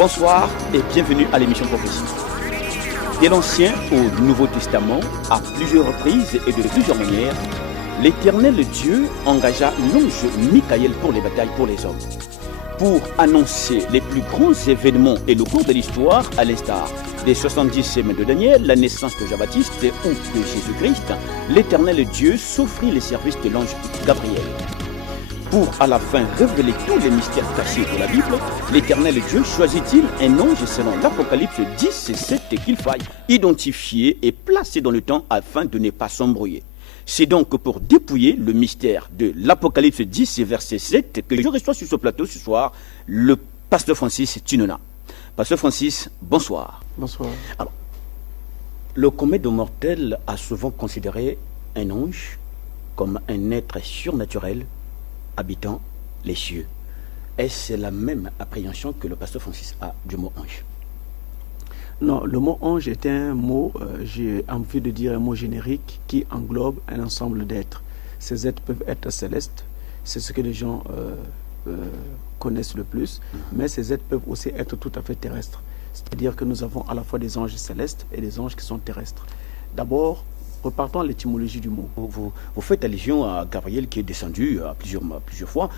Bonsoir et bienvenue à l'émission Prophétie. Dès l'Ancien au Nouveau Testament, à plusieurs reprises et de plusieurs manières, l'Éternel Dieu engagea l'ange Michael pour les batailles pour les hommes, pour annoncer les plus grands événements et le cours de l'histoire, à l'instar des 70 semaines de Daniel, la naissance de Jean-Baptiste ou de Jésus-Christ. L'Éternel Dieux s'offrit les services de l'ange Gabriel. Pour à la fin révéler tous les mystères cachés de la Bible, l'Éternel Dieu choisit-il un ange selon l'Apocalypse 10 et 7 qu'il faille identifier et placer dans le temps afin de ne pas s'embrouiller. C'est donc pour dépouiller le mystère de l'Apocalypse 10 et verset 7 que je reçois sur ce plateau ce soir le pasteur Francis Tunona. Pasteur Francis, bonsoir. Bonsoir. Alors, le commun des mortels a souvent considéré un ange comme un être surnaturel habitant les cieux. Est-ce la même appréhension que le pasteur Francis a du mot ange? Non, le mot ange est un mot, j'ai envie de dire un mot générique qui englobe un ensemble d'êtres. Ces êtres peuvent être célestes, c'est ce que les gens connaissent le plus, mais ces êtres peuvent aussi être tout à fait terrestres. C'est-à-dire que nous avons à la fois des anges célestes et des anges qui sont terrestres. D'abord, repartons à l'étymologie du mot. Vous faites allusion à Gabriel qui est descendu plusieurs fois.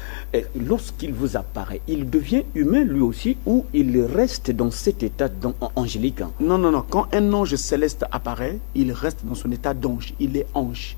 Lorsqu'il vous apparaît, il devient humain lui aussi ou il reste dans cet état angélique? Non. Quand un ange céleste apparaît, il reste dans son état d'ange. Il est ange.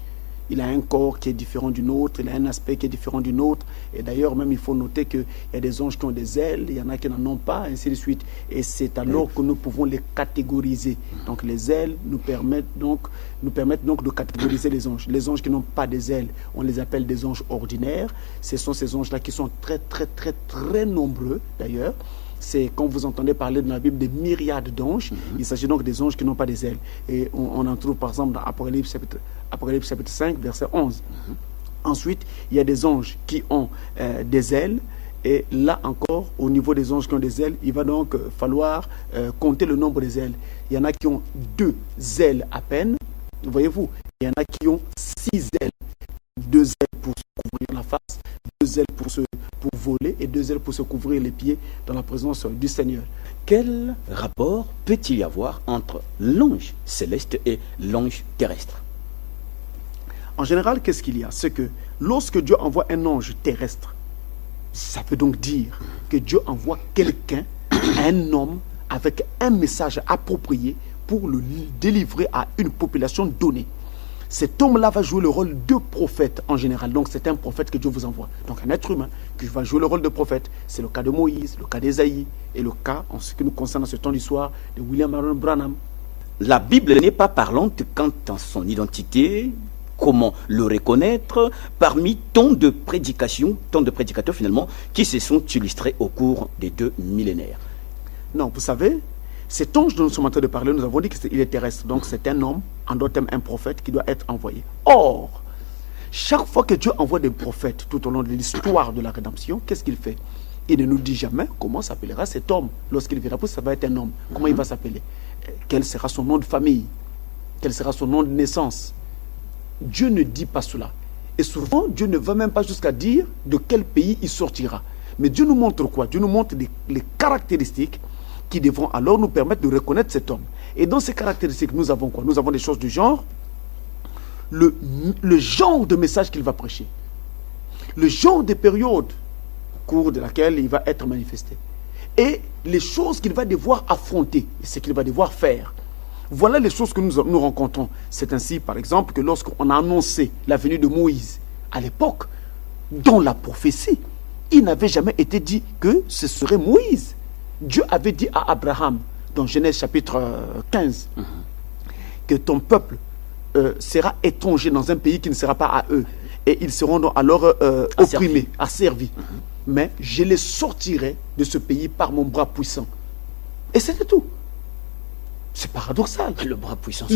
Il a un corps qui est différent du nôtre, il a un aspect qui est différent du nôtre. Et d'ailleurs, même, il faut noter qu'il y a des anges qui ont des ailes, il y en a qui n'en ont pas, ainsi de suite. Et c'est alors que nous pouvons les catégoriser. Donc, les ailes nous permettent donc de catégoriser les anges. Les anges qui n'ont pas des ailes, on les appelle des anges ordinaires. Ce sont ces anges-là qui sont très nombreux, d'ailleurs. C'est quand vous entendez parler dans la Bible des myriades d'anges, il s'agit donc des anges qui n'ont pas des ailes. Et on en trouve par exemple dans Apocalypse chapitre 5, verset 11. Ensuite, il y a des anges qui ont des ailes. Et là encore, au niveau des anges qui ont des ailes, il va donc falloir compter le nombre des ailes. Il y en a qui ont 2 ailes à peine, voyez-vous. Il y en a qui ont 6 ailes. 2 ailes pour se couvrir la face, 2 ailes pour voler et 2 ailes pour se couvrir les pieds dans la présence du Seigneur. Quel rapport peut-il y avoir entre l'ange céleste et l'ange terrestre? En général, qu'est-ce qu'il y a? C'est que lorsque Dieu envoie un ange terrestre, ça veut donc dire que Dieu envoie quelqu'un, un homme, avec un message approprié pour le délivrer à une population donnée. Cet homme-là va jouer le rôle de prophète en général. Donc c'est un prophète que Dieu vous envoie. Donc un être humain qui va jouer le rôle de prophète. C'est le cas de Moïse, le cas d'Ésaïe et le cas, en ce qui nous concerne dans ce temps d'histoire, de William Marion Branham. La Bible n'est pas parlante quant à son identité, comment le reconnaître parmi tant de prédicateurs finalement qui se sont illustrés au cours des 2 millénaires. Non, vous savez, cet ange dont nous sommes en train de parler, nous avons dit qu'il est terrestre. Donc c'est un homme, en d'autres termes un prophète qui doit être envoyé. Or, chaque fois que Dieu envoie des prophètes tout au long de l'histoire de la rédemption, qu'est-ce qu'il fait? Il ne nous dit jamais comment s'appellera cet homme. Lorsqu'il viendra, ça va être un homme. Comment il va s'appeler? Quel sera son nom de famille? Quel sera son nom de naissance? Dieu ne dit pas cela. Et souvent, Dieu ne va même pas jusqu'à dire de quel pays il sortira. Mais Dieu nous montre quoi? Dieu nous montre les caractéristiques qui devront alors nous permettre de reconnaître cet homme. Et dans ces caractéristiques, nous avons quoi? Nous avons des choses du genre, le genre de message qu'il va prêcher, le genre de période au cours de laquelle il va être manifesté, et les choses qu'il va devoir affronter, et ce qu'il va devoir faire. Voilà les choses que nous rencontrons. C'est ainsi, par exemple, que lorsqu'on a annoncé la venue de Moïse, à l'époque, dans la prophétie, il n'avait jamais été dit que ce serait Moïse. Dieu avait dit à Abraham, dans Genèse chapitre 15, que ton peuple sera étranger dans un pays qui ne sera pas à eux. Et ils seront donc alors opprimés, asservis. Mais je les sortirai de ce pays par mon bras puissant. Et c'était tout. C'est paradoxal. Le bras puissant,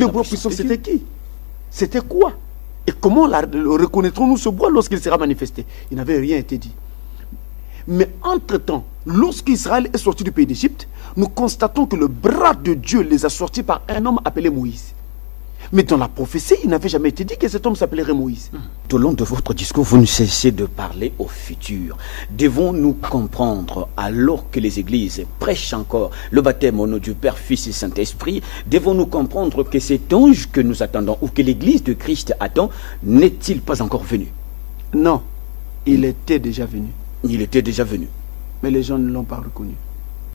c'était qui? C'était quoi? Et comment reconnaîtrons-nous ce bras lorsqu'il sera manifesté? Il n'avait rien été dit. Mais entre-temps, lorsqu'Israël est sorti du pays d'Égypte, nous constatons que le bras de Dieu les a sortis par un homme appelé Moïse. Mais dans la prophétie, il n'avait jamais été dit que cet homme s'appellerait Moïse. Tout au long de votre discours, vous ne cessez de parler au futur. Devons-nous comprendre, alors que les églises prêchent encore le baptême au nom du Père, Fils et Saint-Esprit, devons-nous comprendre que cet ange que nous attendons, ou que l'église de Christ attend, n'est-il pas encore venu? Non, il était déjà venu. Il était déjà venu. Mais les gens ne l'ont pas reconnu.